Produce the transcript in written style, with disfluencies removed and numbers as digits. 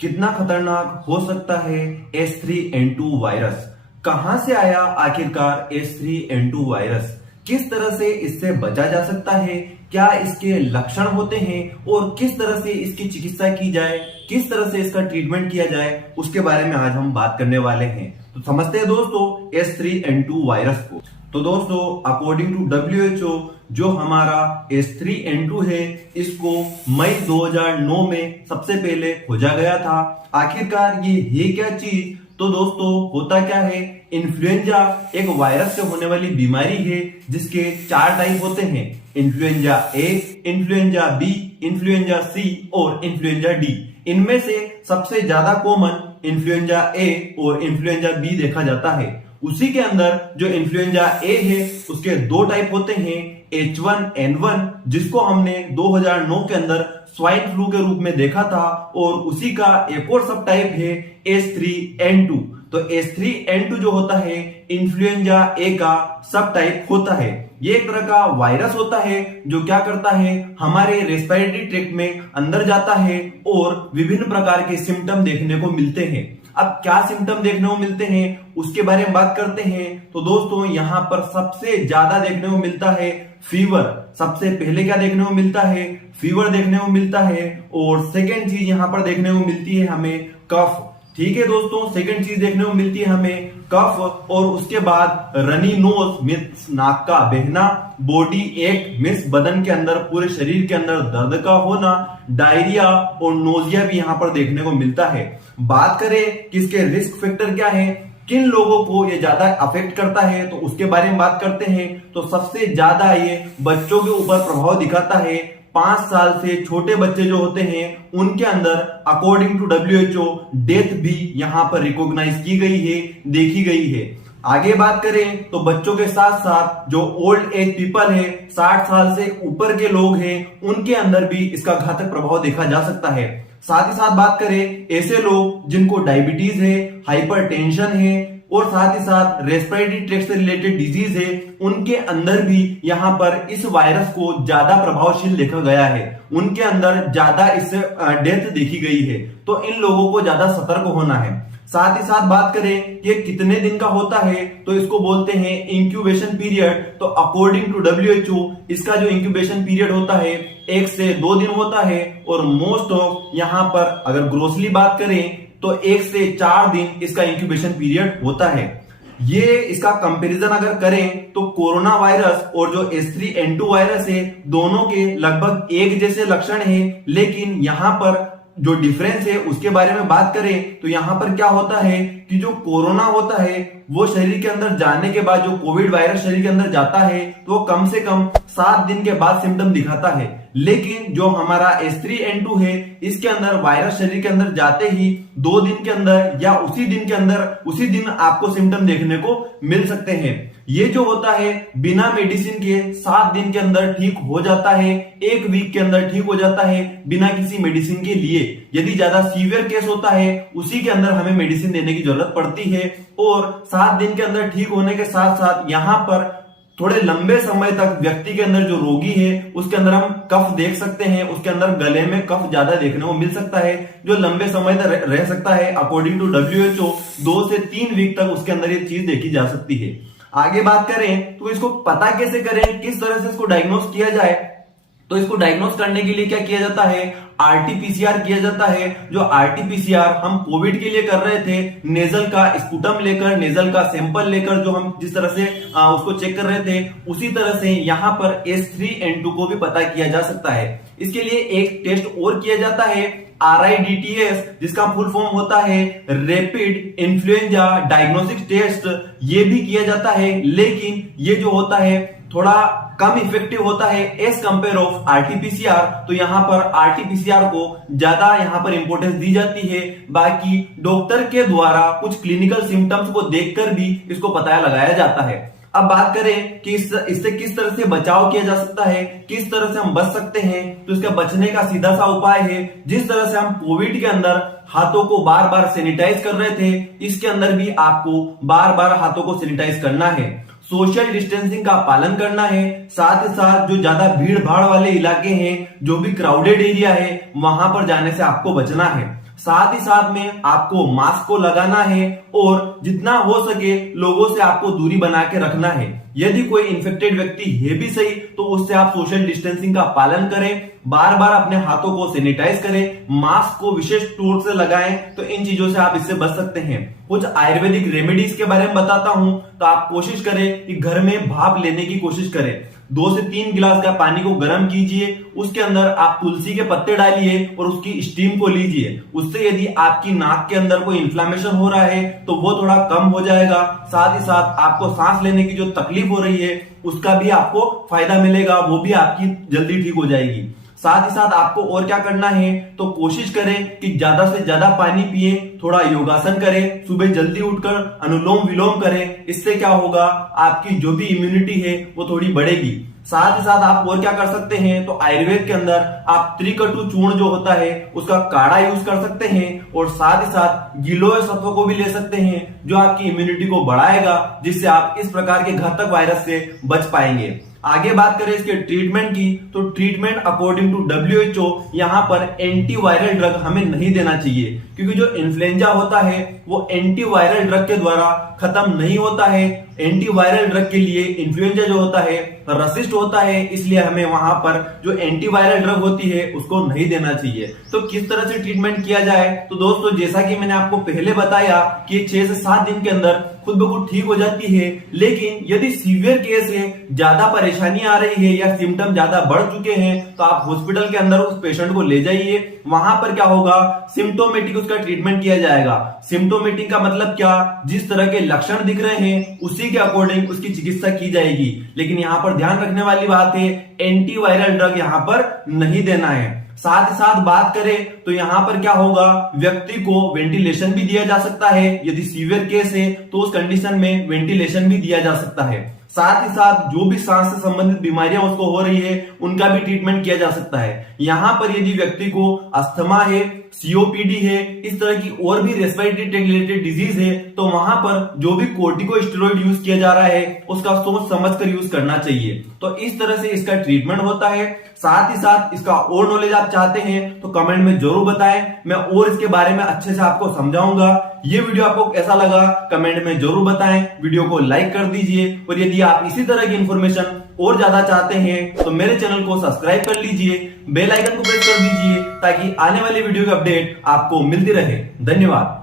कितना खतरनाक हो सकता है H3N2 वायरस? कहां से आया आखिरकार H3N2 वायरस? किस तरह से इससे बचा जा सकता है? क्या इसके लक्षण होते हैं और किस तरह से इसकी चिकित्सा की जाए, किस तरह से इसका ट्रीटमेंट किया जाए, उसके बारे में आज हम बात करने वाले हैं। तो समझते हैं दोस्तों H3N2 वायरस को। तो दोस्तों अकॉर्डिंग टू WHO जो हमारा H3N2 है, इसको मई 2009 में सबसे पहले खोजा गया था। आखिरकार ये है क्या चीज? तो दोस्तों होता क्या है, इन्फ्लुएंजा एक वायरस से होने वाली बीमारी है जिसके 4 टाइप होते हैं, influenza A, influenza B, influenza C और इन्फ्लुएंजा डी। इनमें से सबसे ज्यादा कॉमन इन्फ्लुएंजा ए और इन्फ्लुएंजा बी देखा जाता है। उसी के अंदर जो इन्फ्लुएंजा ए है उसके 2 टाइप होते हैं, H1N1 जिसको हमने 2009 के अंदर स्वाइन फ्लू के रूप में देखा था, और उसी का एक और सब टाइप है H3N2। तो H3N2 जो होता है इन्फ्लुएंजा ए का सब टाइप होता है। ये एक तरह का वायरस होता है जो क्या करता है, हमारे रेस्पिरेटरी ट्रैक्ट में अंदर जाता है और विभिन्न प्रकार के सिम्टम देखने को मिलते हैं। अब क्या सिम्टम देखने को मिलते हैं उसके बारे में बात करते हैं। तो दोस्तों यहाँ पर सबसे ज्यादा देखने को मिलता है फीवर। सबसे पहले क्या देखने को मिलता है, फीवर देखने को मिलता है। और सेकेंड चीज यहाँ पर देखने को मिलती है हमें कफ। ठीक है दोस्तों, सेकंड चीज देखने को मिलती है हमें कफ, और उसके बाद रनी नोज मीन्स नाक का बहना, बॉडी एक मीन्स बदन के अंदर पूरे शरीर के अंदर दर्द का होना, डायरिया और नोजिया भी यहाँ पर देखने को मिलता है। बात करें कि इसके रिस्क फैक्टर क्या है, किन लोगों को ये ज्यादा अफेक्ट करता है, तो उसके बारे में बात करते हैं। तो सबसे ज्यादा ये बच्चों के ऊपर प्रभाव दिखाता है। 5 साल से छोटे बच्चे जो होते हैं उनके अंदर अकॉर्डिंग टू WHO डेथ भी यहां पर रिकॉग्नाइज की गई है, देखी गई है। आगे बात करें तो बच्चों के साथ साथ जो ओल्ड एज पीपल है, 60 साल से ऊपर के लोग हैं, उनके अंदर भी इसका घातक प्रभाव देखा जा सकता है। साथ ही साथ बात करें ऐसे लोग जिनको डायबिटीज है, हाइपरटेंशन है और साथ ही साथ रेस्पिरेटरी ट्रैक्ट से रिलेटेड डिजीज है, उनके अंदर भी यहाँ पर इस वायरस को ज्यादा प्रभावशील देखा गया है। उनके अंदर ज्यादा इससे डेथ देखी गई है। तो इन लोगों को ज्यादा सतर्क होना है। साथ ही साथ बात करें कि कितने दिन का होता है, तो इसको बोलते हैं इंक्यूबेशन पीरियड। तो अकॉर्डिंग टू WHO इसका जो इंक्यूबेशन पीरियड होता है 1 से 2 दिन होता है। और मोस्ट ऑफ यहाँ पर अगर ग्रोसली बात करें तो 1 से 4 दिन इसका इंक्यूबेशन पीरियड होता है। ये इसका कंपैरिजन अगर करें तो कोरोना वायरस और जो H3N2 वायरस है, दोनों के लगभग एक जैसे लक्षण हैं, लेकिन यहां पर जो डिफरेंस है उसके बारे में बात करें तो यहां पर क्या होता है कि जो कोरोना होता है वो शरीर के अंदर जाने के बाद, जो कोविड वायरस शरीर के अंदर जाता है तो वो कम से कम 7 दिन के बाद सिम्टम दिखाता है। लेकिन जो हमारा H3N2 है, इसके अंदर वायरस शरीर के अंदर जाते ही 2 दिन के अंदर या उसी दिन के अंदर उसी दिन आपको सिम्टम देखने को मिल सकते हैं। ये जो होता है बिना मेडिसिन के 7 दिन के अंदर ठीक हो जाता है, 1 वीक के अंदर ठीक हो जाता है बिना किसी मेडिसिन के लिए। यदि ज्यादा सीवियर केस होता है उसी के अंदर हमें मेडिसिन देने की जरूरत पड़ती है। और 7 दिन के अंदर ठीक होने के साथ साथ यहाँ पर थोड़े लंबे समय तक व्यक्ति के अंदर जो रोगी है उसके अंदर हम कफ देख सकते हैं, उसके अंदर गले में कफ ज्यादा देखने को मिल सकता है जो लंबे समय तक रह सकता है। अकॉर्डिंग टू WHO 2 से 3 वीक तक उसके अंदर ये चीज देखी जा सकती है। आगे बात करें तो इसको पता कैसे करें, किस तरह से इसको डायग्नोस किया जाए, तो इसको डायग्नोस करने के लिए क्या किया जाता है, RT-PCR किया जाता है। जो RT-PCR हम कोविड के लिए कर रहे थे, नेजल का स्पुटम लेकर, नेजल का सैंपल लेकर जो हम जिस तरह से उसको चेक कर रहे थे, उसी तरह से यहाँ पर H3N2 को भी पता किया जा सकता है। इसके लिए एक टेस्ट और किया जाता है RIDTS, जिसका फुल फॉर्म होता है रैपिड इन्फ्लुएंजा डायग्नोस्टिक टेस्ट। ये भी किया जाता है, लेकिन ये जो होता है थोड़ा कम इफेक्टिव होता है एज कंपेयर ऑफ RT-PCR। तो यहाँ पर RT-PCR को ज्यादा यहाँ पर इंपोर्टेंस दी जाती है। बाकी डॉक्टर के द्वारा कुछ क्लिनिकल सिम्टम्स को देखकर भी इसको पता लगाया जाता है। अब बात करें कि इससे किस तरह से बचाव किया जा सकता है, किस तरह से हम बच सकते हैं, तो इसका बचने का सीधा सा उपाय है, जिस तरह से हम कोविड के अंदर हाथों को बार बार सैनिटाइज कर रहे थे, इसके अंदर भी आपको बार बार हाथों को सैनिटाइज करना है, सोशल डिस्टेंसिंग का पालन करना है। साथ ही साथ जो ज्यादा भीड़ भाड़ वाले इलाके हैं, जो भी क्राउडेड एरिया है, वहां पर जाने से आपको बचना है। साथ ही साथ में आपको मास्क को लगाना है और जितना हो सके लोगों से आपको दूरी बना के रखना है। यदि कोई इन्फेक्टेड व्यक्ति है भी सही तो उससे आप सोशल डिस्टेंसिंग का पालन करें, बार बार अपने हाथों को सैनिटाइज करें, मास्क को विशेष टूल से लगाएं। तो इन चीजों से आप इससे बच सकते हैं। कुछ आयुर्वेदिक रेमेडीज के बारे में बताता हूं, तो आप कोशिश करें कि घर में भाप लेने की कोशिश करें। 2 से 3 गिलास का पानी को गर्म कीजिए, उसके अंदर आप तुलसी के पत्ते डालिए और उसकी स्टीम को लीजिए। उससे यदि आपकी नाक के अंदर कोई इन्फ्लामेशन हो रहा है तो वो थोड़ा कम हो जाएगा। साथ ही साथ आपको सांस लेने की जो तकलीफ हो रही है उसका भी आपको फायदा मिलेगा, वो भी आपकी जल्दी ठीक हो जाएगी। साथ ही साथ आपको और क्या करना है, तो कोशिश करें कि ज्यादा से ज्यादा पानी पिए, थोड़ा योगासन करें, सुबह जल्दी उठकर अनुलोम विलोम करें। इससे क्या होगा, आपकी जो भी इम्यूनिटी है वो थोड़ी बढ़ेगी। साथ ही साथ आप और क्या कर सकते हैं, तो आयुर्वेद के अंदर आप त्रिकटु चूर्ण जो होता है उसका काढ़ा यूज कर सकते हैं और साथ ही साथ गिलोय सत्व को भी ले सकते हैं जो आपकी इम्यूनिटी को बढ़ाएगा, जिससे आप इस प्रकार के घातक वायरस से बच पाएंगे। आगे बात करें इसके ट्रीटमेंट की, तो ट्रीटमेंट अकॉर्डिंग टू WHO यहाँ पर एंटीवायरल ड्रग हमें नहीं देना चाहिए, क्योंकि जो इन्फ्लुएंजा होता है वो एंटीवायरल ड्रग के द्वारा खत्म नहीं होता है। एंटीवायरल ड्रग के लिए इन्फ्लुएंजा जो होता है रेसिस्ट होता है, इसलिए हमें वहां पर जो एंटीवायरल ड्रग होती है उसको नहीं देना चाहिए। तो किस तरह से ट्रीटमेंट किया जाए, तो दोस्तों जैसा कि मैंने आपको पहले बताया कि 6 से 7 दिन के अंदर खुद ब खुद ठीक हो जाती है। लेकिन यदि सीवियर केस है, ज्यादा परेशानी आ रही है या सिम्टम ज्यादा बढ़ चुके हैं, तो आप हॉस्पिटल के अंदर उस पेशेंट को ले जाइए। वहां पर क्या होगा, सिम्टोमेटिक उसका ट्रीटमेंट किया जाएगा। सिम्टोमेटिक का मतलब क्या, जिस तरह के लक्षण दिख रहे हैं उसी के अकॉर्डिंग उसकी चिकित्सा की जाएगी। लेकिन यहाँ पर ध्यान रखने वाली बात है, एंटीवायरल ड्रग यहाँ पर नहीं देना है। साथ ही साथ बात करें तो यहाँ पर क्या होगा, व्यक्ति को वेंटिलेशन भी दिया जा सकता है। यदि सीवियर केस है तो उस कंडीशन में वेंटिलेशन भी दिया जा सकता है। साथ ही साथ जो भी सांस से संबंधित बीमारियां उसको हो रही है उनका भी ट्रीटमेंट किया जा सकता है। यहाँ पर यदि व्यक्ति को अस्थमा है, COPD है, इस तरह की और भी रेस्पिरेटरी ट्रैक्ट रिलेटेड डिजीज है, तो वहां पर जो भी कोर्टिकोस्टेरॉइड यूज किया जा रहा है उसका सोच समझकर यूज करना चाहिए। तो इस तरह से इसका ट्रीटमेंट होता है। साथ ही साथ इसका और नॉलेज आप चाहते हैं तो कमेंट में जरूर बताएं, मैं और इसके बारे में अच्छे से आपको समझाऊंगा। ये वीडियो आपको कैसा लगा कमेंट में जरूर बताएं, वीडियो को लाइक कर दीजिए और यदि आप इसी तरह की इंफॉर्मेशन और ज्यादा चाहते हैं तो मेरे चैनल को सब्सक्राइब कर लीजिए, बेल आइकन को प्रेस कर दीजिए ताकि आने वाली वीडियो की अपडेट आपको मिलती रहे। धन्यवाद।